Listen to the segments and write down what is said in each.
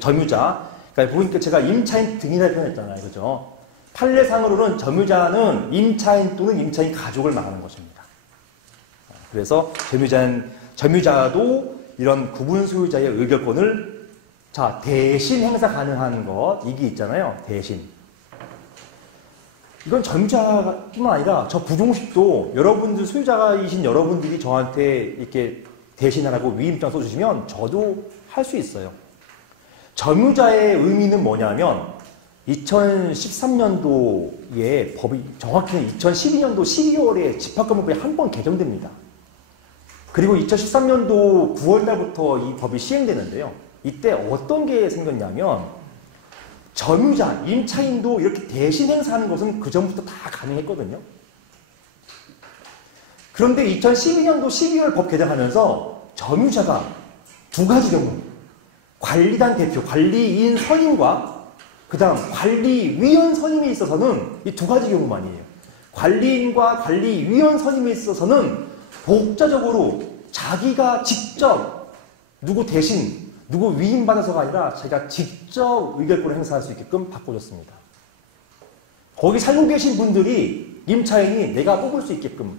점유자. 그러니까 보니까 제가 임차인 등이라 표현했잖아요. 그죠? 판례상으로는 점유자는 임차인 또는 임차인 가족을 말하는 것입니다. 그래서 점유자도 이런 구분 소유자의 의결권을 대신 행사 가능한 것, 이게 있잖아요. 대신. 이건 점유자뿐만 아니라 저 부종식도 여러분들 소유자이신 여러분들이 저한테 이렇게 대신하라고 위임장 써주시면 저도 할 수 있어요. 점유자의 의미는 뭐냐면 2013년도에 법이 정확히는 2012년도 12월에 집합건법이 한 번 개정됩니다. 그리고 2013년도 9월 달부터 이 법이 시행되는데요. 이때 어떤 게 생겼냐면 점유자, 임차인도 이렇게 대신 행사하는 것은 그전부터 다 가능했거든요. 그런데 2012년도 12월 법 개정하면서 점유자가 두 가지 경우, 관리단 대표, 관리인 선임과 그 다음 관리위원 선임에 있어서는 이 두 가지 경우만이에요. 관리인과 관리위원 선임에 있어서는 독자적으로 자기가 직접 누구 대신, 누구 위임받아서가 아니라 자기가 직접 의결권을 행사할 수 있게끔 바꿔줬습니다. 거기 살고 계신 분들이 임차인이 내가 뽑을 수 있게끔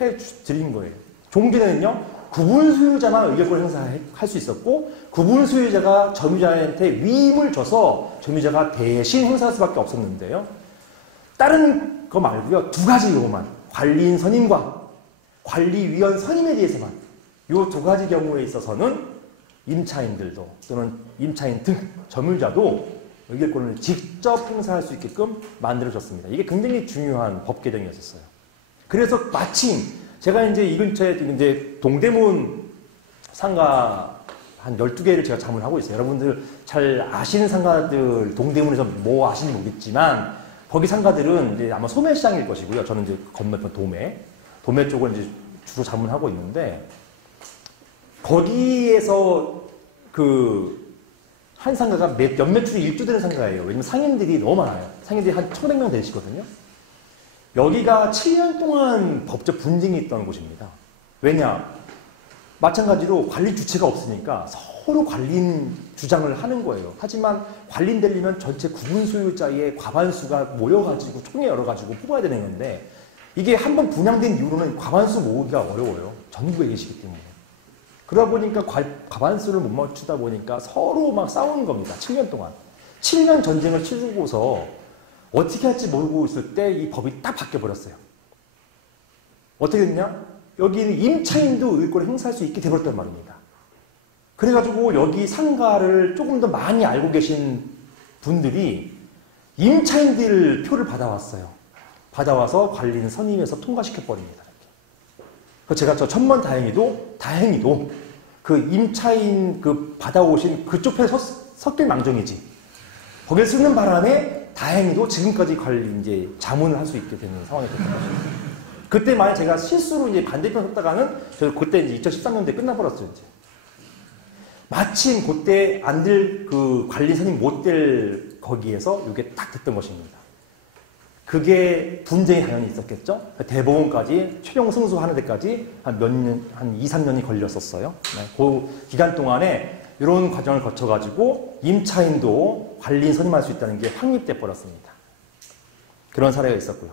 해드린 거예요. 종전에는요, 구분 소유자만 의결권을 행사할 수 있었고, 구분 소유자가 점유자한테 위임을 줘서 점유자가 대신 행사할 수밖에 없었는데요. 다른 거 말고요, 두 가지 경우만, 관리인 선임과 관리위원 선임에 대해서만, 이 두 가지 경우에 있어서는 임차인들도 또는 임차인 등 점유자도 의결권을 직접 행사할 수 있게끔 만들어졌습니다. 이게 굉장히 중요한 법 개정이었어요. 그래서 마침 제가 이제 이 근처에 이제 동대문 상가 한 12개를 제가 자문하고 있어요. 여러분들 잘 아시는 상가들 동대문에서 뭐 아시는지 모르겠지만 거기 상가들은 이제 아마 소매시장일 것이고요. 저는 이제 건너편 도매 쪽을 이제 주로 자문하고 있는데 거기에서 한 상가가 연매출이 일주되는 상가예요. 왜냐면 상인들이 너무 많아요. 상인들이 한 1,500명 되시거든요. 여기가 7년 동안 법적 분쟁이 있던 곳입니다. 왜냐? 마찬가지로 관리 주체가 없으니까 서로 관리인 주장을 하는 거예요. 하지만 관리인 되려면 전체 구분 소유자의 과반수가 모여가지고 총회 열어가지고 뽑아야 되는 건데 이게 한번 분양된 이후로는 과반수 모으기가 어려워요. 전국에 계시기 때문에. 그러다 보니까 과반수를 못 맞추다 보니까 서로 막 싸우는 겁니다. 7년 동안. 7년 전쟁을 치르고서 어떻게 할지 모르고 있을 때 이 법이 딱 바뀌어버렸어요. 어떻게 됐냐? 여기는 임차인도 의결권을 행사할 수 있게 되버렸단 말입니다. 그래가지고 여기 상가를 조금 더 많이 알고 계신 분들이 임차인들 표를 받아왔어요. 받아와서 관리인 선임해서 통과시켜버립니다. 제가 천만다행히도 그 임차인 받아오신 그쪽 편에 섞일 망정이지. 거기를 쓰는 바람에 다행히도 지금까지 이제 자문을 할 수 있게 되는 상황이 됐던 거죠. 그때 만약 제가 실수로 이제 반대편 섰다가는 저 그때 이제 2013년도에 끝나버렸어요, 이제. 마침 그때 안 될 관리 선임 못 될 거기에서 이게 딱 됐던 것입니다. 그게 분쟁이 당연히 있었겠죠? 대법원까지 최종 승소하는 데까지 한 2, 3년이 걸렸었어요. 네, 그 기간 동안에 이런 과정을 거쳐가지고 임차인도 관리인 선임할 수 있다는 게 확립돼 버렸습니다. 그런 사례가 있었고요.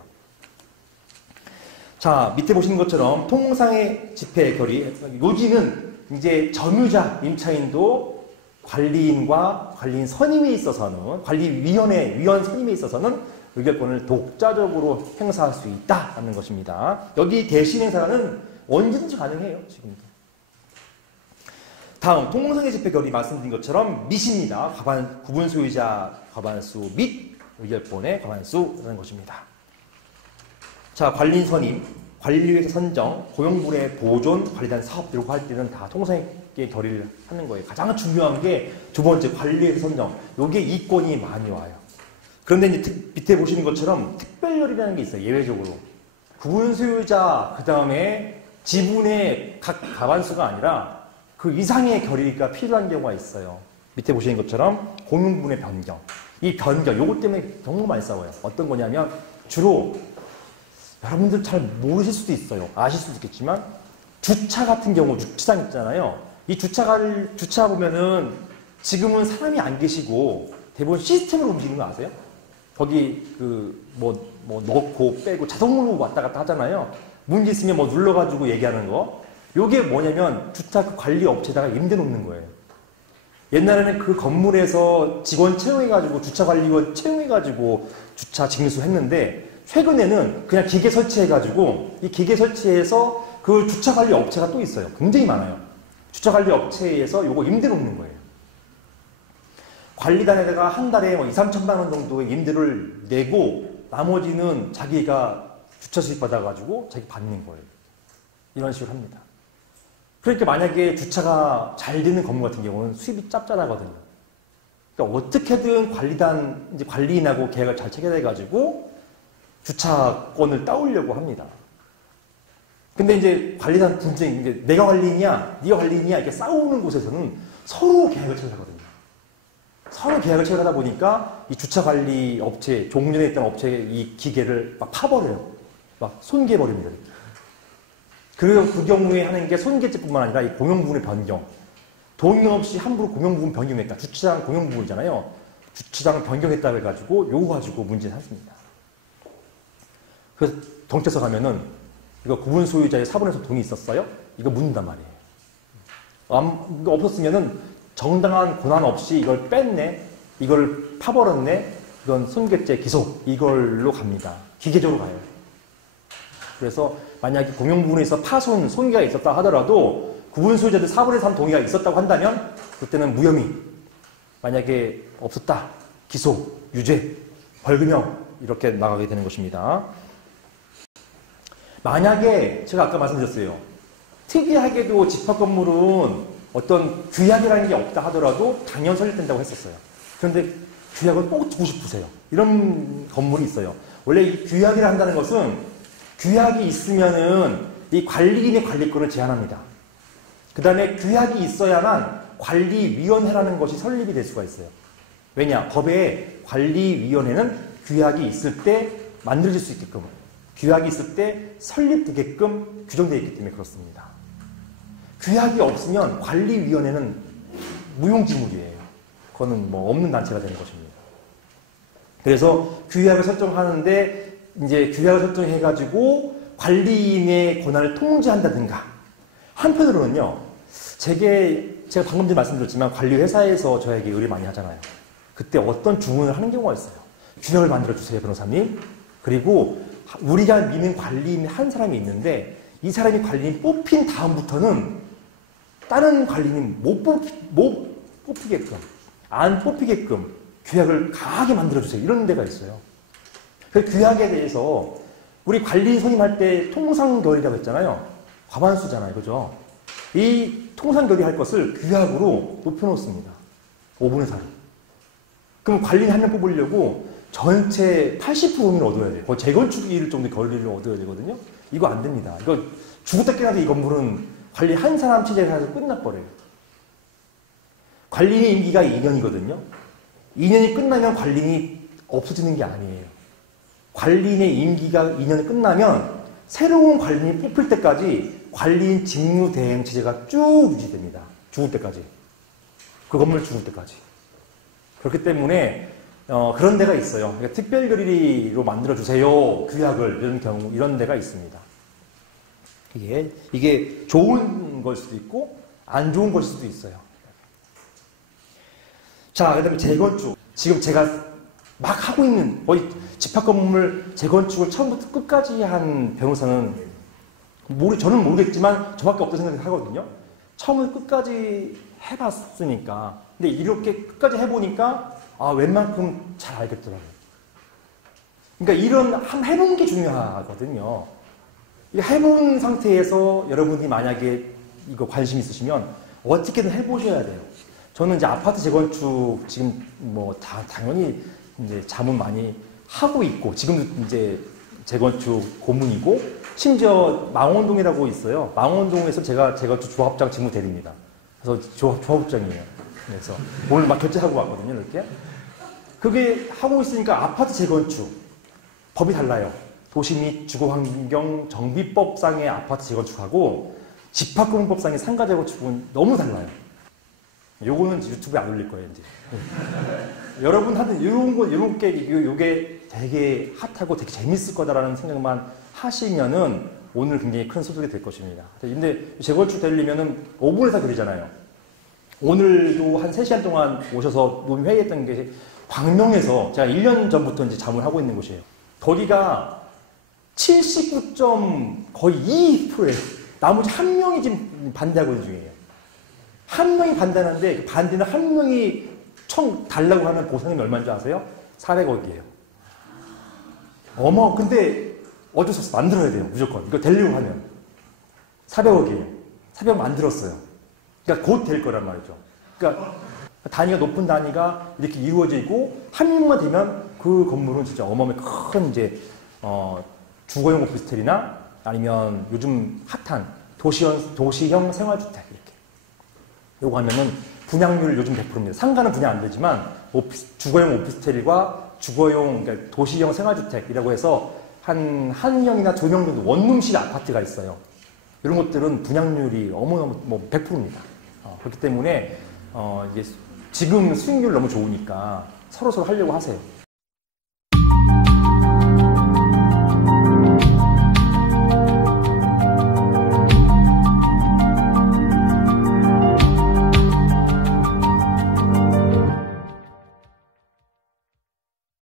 자, 밑에 보시는 것처럼 통상의 집회 결의, 요지는 이제 점유자, 임차인도 관리인과 관리인 선임에 있어서는, 위원 선임에 있어서는 의결권을 독자적으로 행사할 수 있다는 것입니다. 여기 대신 행사는 언제든지 가능해요, 지금도. 다음, 통상의 집회 결의 말씀드린 것처럼 밋입니다. 구분 소유자 과반수 및 의결권의 과반수라는 것입니다. 자, 관리인 선임, 관리위에서 선정, 고용분의 보존, 관리단 사업 이러고 할 때는 다 통상의 결의를 하는 거예요. 가장 중요한 게 두 번째, 관리위에서 선정. 요게 이권이 많이 와요. 그런데 이제 밑에 보시는 것처럼 특별결의라는 게 있어요. 예외적으로. 구분 소유자, 그 다음에 지분의 각 과반수가 아니라 그 이상의 결의가 필요한 경우가 있어요. 밑에 보시는 것처럼 공용분의 변경. 이 변경, 요것 때문에 정말 많이 싸워요. 어떤 거냐면 주로 여러분들 잘 모르실 수도 있어요. 아실 수도 있겠지만 주차 같은 경우, 주차장 있잖아요. 이 주차 보면은 지금은 사람이 안 계시고 대부분 시스템으로 움직이는 거 아세요? 거기 뭐 넣고 빼고 자동으로 왔다 갔다 하잖아요. 문제 있으면 뭐 눌러가지고 얘기하는 거. 요게 뭐냐면 주차 관리 업체에다가 임대 놓는 거예요. 옛날에는 그 건물에서 직원 채용해가지고 주차관리원 채용해가지고 주차 징수 했는데 최근에는 그냥 기계 설치해가지고 이 기계 설치해서 그 주차관리 업체가 또 있어요. 굉장히 많아요. 주차관리 업체에서 요거 임대 놓는 거예요. 관리단에다가 한 달에 뭐 2, 3천만 원 정도의 임대를 내고 나머지는 자기가 주차 수익 받아가지고 자기 받는 거예요. 이런 식으로 합니다. 그러니까 만약에 주차가 잘 되는 건물 같은 경우는 수입이 짭짤하거든요. 그러니까 어떻게든 이제 관리인하고 계약을 잘 체결해가지고 주차권을 따오려고 합니다. 근데 이제 관리단 분쟁이 이제 내가 관리인이야, 네가 관리인이야 이렇게 싸우는 곳에서는 서로 계약을 체결하거든요. 서로 계약을 체결하다 보니까 이 주차관리 업체, 종전에 있던 업체의 이 기계를 막 파버려요. 막 손괴버립니다. 그리고 그 경우에 하는 게 손괴죄뿐만 아니라 이 공용부분의 변경. 동의 없이 함부로 공용부분 변경했다. 주차장 공용부분이잖아요. 주차장을 변경했다고 해가지고 요거 가지고 문제를 삼습니다. 그래서 경찰서 가면은 이거 구분 소유자의 사본에서 돈이 있었어요? 이거 묻는단 말이에요. 이거 없었으면은 정당한 고난 없이 이걸 뺐네, 이걸 파버렸네, 이건 손괴죄 기소, 이걸로 갑니다. 기계적으로 가요. 그래서 만약에 공용부분에서 파손, 손괴가 있었다 하더라도 구분 소유자들 4분의 3 동의가 있었다고 한다면 그때는 무혐의, 만약에 없었다, 기소, 유죄, 벌금형 이렇게 나가게 되는 것입니다. 만약에 제가 아까 말씀드렸어요. 특이하게도 집합건물은 어떤 규약이라는 게 없다 하더라도 당연 설립된다고 했었어요. 그런데 규약을 꼭 두고 싶으세요. 이런 건물이 있어요. 원래 이 규약이라 한다는 것은 규약이 있으면은 이 관리인의 관리권을 제한합니다. 그 다음에 규약이 있어야만 관리위원회라는 것이 설립이 될 수가 있어요. 왜냐? 법에 관리위원회는 규약이 있을 때 만들어질 수 있게끔, 규약이 있을 때 설립되게끔 규정되어 있기 때문에 그렇습니다. 규약이 없으면 관리위원회는 무용지물이에요. 그거는 뭐 없는 단체가 되는 것입니다. 그래서 규약을 설정하는데 이제 규약을 설정해가지고 관리인의 권한을 통제한다든가. 한편으로는요, 제가 방금 전에 말씀드렸지만 관리회사에서 저에게 의뢰 많이 하잖아요. 그때 어떤 주문을 하는 경우가 있어요. 규약을 만들어주세요, 변호사님. 그리고 우리가 믿는 관리인 한 사람이 있는데 이 사람이 관리인 뽑힌 다음부터는 다른 관리인 못 뽑히게끔, 안 뽑히게끔 규약을 강하게 만들어주세요. 이런 데가 있어요. 그 규약에 대해서 우리 관리인 선임할 때 통상결의라고 했잖아요. 과반수잖아요. 그죠? 이 통상결의할 것을 규약으로 높여놓습니다. 5분의 4로. 그럼 관리인 한 명 뽑으려고 전체 80%를 얻어야 돼요. 거의 재건축 일 정도의 권리를 얻어야 되거든요. 이거 안 됩니다. 이거 죽을 때까지 이 건물은 관리 한 사람 취재해서 끝나버려요. 관리인 임기가 2년이거든요. 2년이 끝나면 관리인이 없어지는 게 아니에요. 관리인의 임기가 2년이 끝나면 새로운 관리인이 뽑힐 때까지 관리인 직무대행 체제가 쭉 유지됩니다. 죽을 때까지. 그 건물 죽을 때까지. 그렇기 때문에 그런 데가 있어요. 그러니까 특별결의로 만들어주세요. 규약을. 이런 경우, 이런 데가 있습니다. 이게 좋은 걸 수도 있고, 안 좋은 걸 수도 있어요. 자, 그 다음에 재건축. 지금 제가 막 하고 있는, 거의 집합건물 재건축을 처음부터 끝까지 한 변호사는, 저는 모르겠지만 저밖에 없다고 생각을 하거든요. 처음부터 끝까지 해봤으니까. 근데 이렇게 끝까지 해보니까, 웬만큼 잘 알겠더라고요. 그러니까 해본 게 중요하거든요. 해본 상태에서 여러분이 만약에 이거 관심 있으시면 어떻게든 해보셔야 돼요. 저는 이제 아파트 재건축 지금 뭐 당연히 이제 자문 많이 하고 있고, 지금도 이제 재건축 고문이고, 심지어 망원동이라고 있어요. 망원동에서 제가 재건축 조합장 직무 대리입니다. 그래서 조합장이에요. 그래서 오늘 막 결제하고 왔거든요, 이렇게. 그게 하고 있으니까 아파트 재건축 법이 달라요. 도시 및 주거환경 정비법상의 아파트 재건축하고 집합공법상의 상가 재건축은 너무 달라요. 요거는 유튜브에 안 올릴 거예요, 이제. 여러분 하여튼 요게 되게 핫하고 되게 재밌을 거다라는 생각만 하시면은 오늘 굉장히 큰 소득이 될 것입니다. 근데 재건축 되려면은 5분에서 그리잖아요. 오늘도 한 3시간 동안 오셔서 모임 회의했던 게 광명에서 제가 1년 전부터 이제 자문을 하고 있는 곳이에요. 거기가 79. 거의 2%예요. 나머지 한 명이 지금 반대하고 있는 중이에요. 한 명이 반대하는데 그 반대는 한 명이 달라고 하는 보상금이 얼마인 줄 아세요? 400억이에요. 근데 어쩔 수 없어. 만들어야 돼요. 무조건. 이거 되려고 하면. 400억이에요. 400억 만들었어요. 그러니까 곧 될 거란 말이죠. 그러니까 단위가 높은 단위가 이렇게 이루어지고 한 명만 되면 그 건물은 진짜 어마어마하게 큰 이제 주거용 오피스텔이나 아니면 요즘 핫한 도시형 생활주택 이렇게. 요거 하면은 분양률 요즘 100%입니다. 상가는 분양 안 되지만 주거용 오피스텔과 주거용 그러니까 도시형 생활주택이라고 해서 한 명이나 2명 정도 원룸식 아파트가 있어요. 이런 것들은 분양률이 어마어마 100%입니다. 그렇기 때문에 이게 지금 수익률 너무 좋으니까 서로 하려고 하세요.